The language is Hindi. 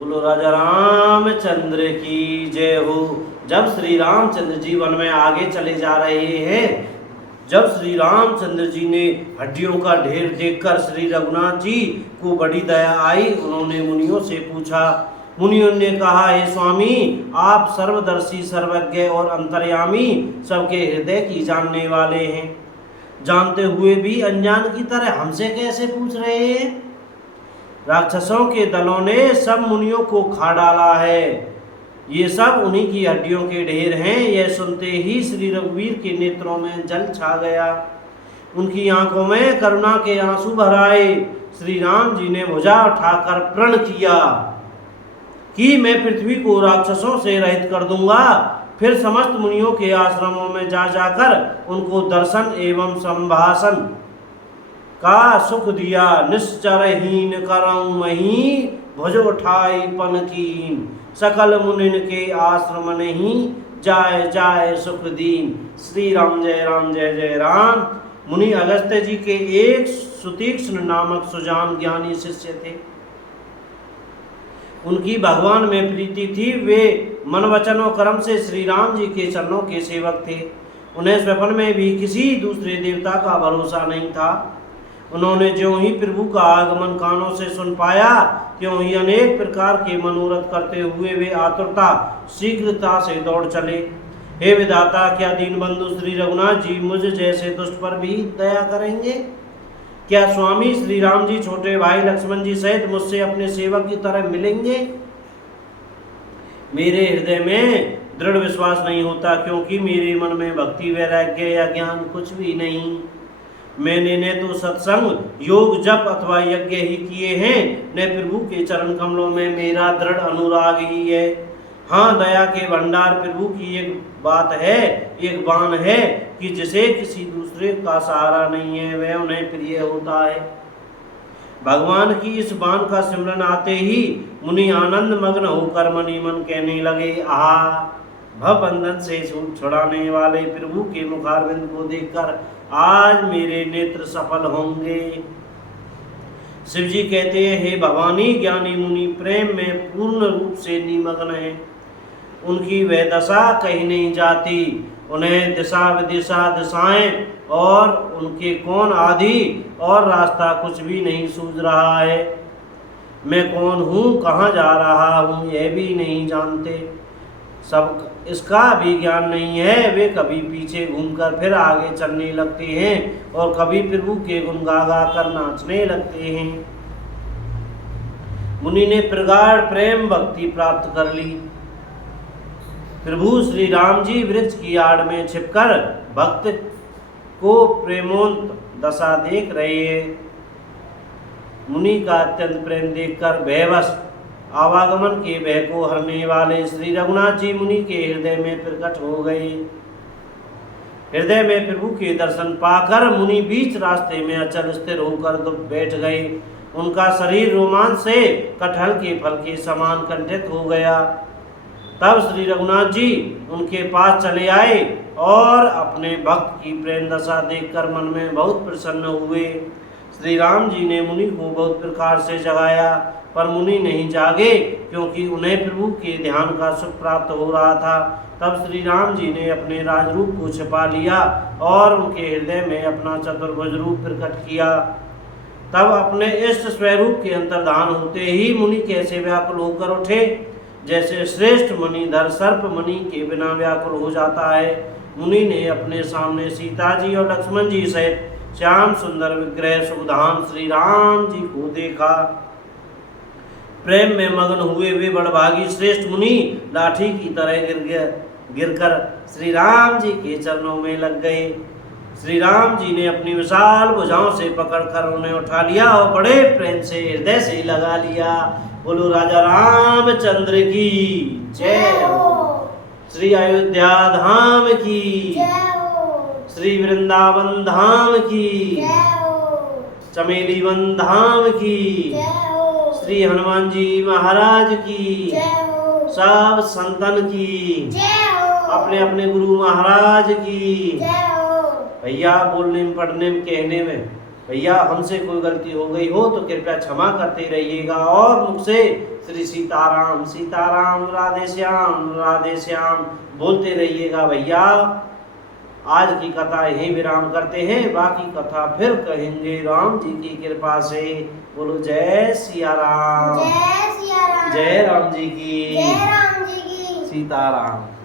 बोलो राजा रामचंद्र की जय हो। जब श्री रामचंद्र जी वन में आगे चले जा रहे हैं, जब श्री रामचंद्र जी ने हड्डियों का ढेर देखकर श्री रघुनाथ जी को बड़ी दया आई। उन्होंने मुनियों से पूछा। मुनियों ने कहा, हे स्वामी, आप सर्वदर्शी, सर्वज्ञ और अंतर्यामी, सबके हृदय की जानने वाले हैं। जानते हुए भी अनजान की तरह हमसे कैसे पूछ रहे हैं? राक्षसों के दलों ने सब मुनियों को खा डाला है। ये सब उन्हीं की हड्डियों के ढेर हैं। यह सुनते ही श्री रघुवीर के नेत्रों में जल छा गया। उनकी आंखों में करुणा के आंसू भर आए। श्री राम जी ने भुजा उठाकर प्रण किया कि मैं पृथ्वी को राक्षसों से रहित कर दूंगा। फिर समस्त मुनियों के आश्रमों में जा जाकर उनको दर्शन एवं संभाषण का सुख दिया। निश्चरहीन करऊं मही, भुज उठाई पन कीन, सकल मुनिन के आश्रम नहीं, जाय जाय सुख दीन। श्री राम जय जय राम। मुनि अगस्त्य जी के एक सुतीक्ष्ण नामक सुजान ज्ञानी शिष्य थे। उनकी भगवान में प्रीति थी। वे मन वचन और कर्म से श्री राम जी के चरणों के सेवक थे। उन्हें स्वप्न में भी किसी दूसरे देवता का भरोसा नहीं था। उन्होंने ज्यों ही प्रभु का आगमन कानों से सुन पाया, त्यों ही अनेक प्रकार के मनोरथ करते हुए वे आतुरता शीघ्रता से दौड़ चले। हे विधाता, क्या दीनबंधु श्री रघुनाथ जी मुझ जैसे दुष्ट पर भी दया करेंगे? क्या स्वामी श्री राम जी छोटे भाई लक्ष्मण जी सहित मुझसे अपने सेवक की तरह मिलेंगे? मेरे हृदय में दृढ़ विश्वास नहीं होता, क्योंकि मेरे मन में भक्ति, वैराग्य या ज्ञान कुछ भी नहीं। मैंने न तो सत्संग, योग, जप अथवा यज्ञ ही किए हैं, न प्रभु के चरण कमलों में मेरा दृढ़ अनुराग ही है। हाँ, दया के भंडार प्रभु की एक बात है, एक बाण है कि जिसे किसी दूसरे का सहारा नहीं है, वह उन्हें प्रिय होता है। भगवान की इस बाण का सिमरन आते ही मुनि आनंद मग्न होकर मनी मन कहने लगे, आहा, भव बंधन से छुड़ाने वाले प्रभु के मुखारविंद को देखकर आज मेरे नेत्र सफल होंगे। शिव जी कहते हैं, हे भवानी, ज्ञानी मुनि प्रेम में पूर्ण रूप से निमग्न है। उनकी वह दशा कहीं नहीं जाती। उन्हें दिशा विदिशा, दिशाएं और उनके कौन आदि और रास्ता कुछ भी नहीं सूझ रहा है। मैं कौन हूँ, कहाँ जा रहा हूँ, यह भी नहीं जानते। सब इसका भी ज्ञान नहीं है। वे कभी पीछे घूमकर फिर आगे चलने लगते हैं और कभी प्रभु के गुण गा गा कर नाचने लगते हैं। मुनि ने प्रगाढ़ प्रेम भक्ति प्राप्त कर ली। प्रभु श्री राम जी वृक्ष की आड़ में छिपकर भक्त को प्रेमोन्त दशा देख रहे हैं। मुनि का अत्यंत प्रेम देखकर भयवश आवागमन के भय को हरने वाले श्री रघुनाथ जी मुनि के हृदय में प्रकट हो गए। हृदय में प्रभु के दर्शन पाकर मुनि बीच रास्ते में अचल स्थिर होकर बैठ गए। उनका शरीर रोमांच से कटहल के फल के समान कंठित हो गया। तब श्री रघुनाथ जी उनके पास चले आए और अपने भक्त की प्रेम दशा देखकर मन में बहुत प्रसन्न हुए। श्री राम जी ने मुनि को बहुत प्रकार से जगाया, पर मुनि नहीं जागे, क्योंकि उन्हें प्रभु के ध्यान का सुख प्राप्त हो रहा था। तब श्री राम जी ने अपने राजरूप को छिपा लिया और उनके हृदय में अपना चतुर्भुज रूप प्रकट किया। तब अपने इष्ट स्वरूप के अंतर्धान होते ही मुनि कैसे व्याकुल होकर उठे, जैसे श्रेष्ठ मणिधर सर्प मणि के बिना व्याकुल हो जाता है। मुनि ने अपने सामने सीता जी और लक्ष्मण जी सहित श्याम सुंदर विग्रह सुधाम श्री राम जी को देखा। प्रेम में मग्न हुए वे बड़भागी श्रेष्ठ मुनि लाठी की तरह गिरकर श्री राम जी के चरणों में लग गए। श्री राम जी ने अपनी विशाल भुजाओं से पकड़कर उन्हें उठा लिया और बड़े प्रेम से हृदय से लगा लिया। बोलो राजा रामचंद्र की जय हो। श्री अयोध्या धाम की जय हो। श्री वृंदावन धाम की जय हो। चमेली वन धाम की जय हो। श्री हनुमान जी महाराज की जय हो। सब संतन की जय हो। अपने अपने गुरु महाराज की जय हो। भैया बोलने में, पढ़ने में, कहने में भैया हमसे कोई गलती हो गई हो तो कृपया क्षमा करते रहिएगा और मुझसे श्री सीताराम सीताराम, राधे श्याम बोलते रहिएगा भैया। आज की कथा यहीं विराम करते हैं, बाकी कथा फिर कहेंगे राम जी की कृपा से। बोलो जय सिया राम, जय सिया राम, जय राम जी की, जय राम जी की। सीताराम।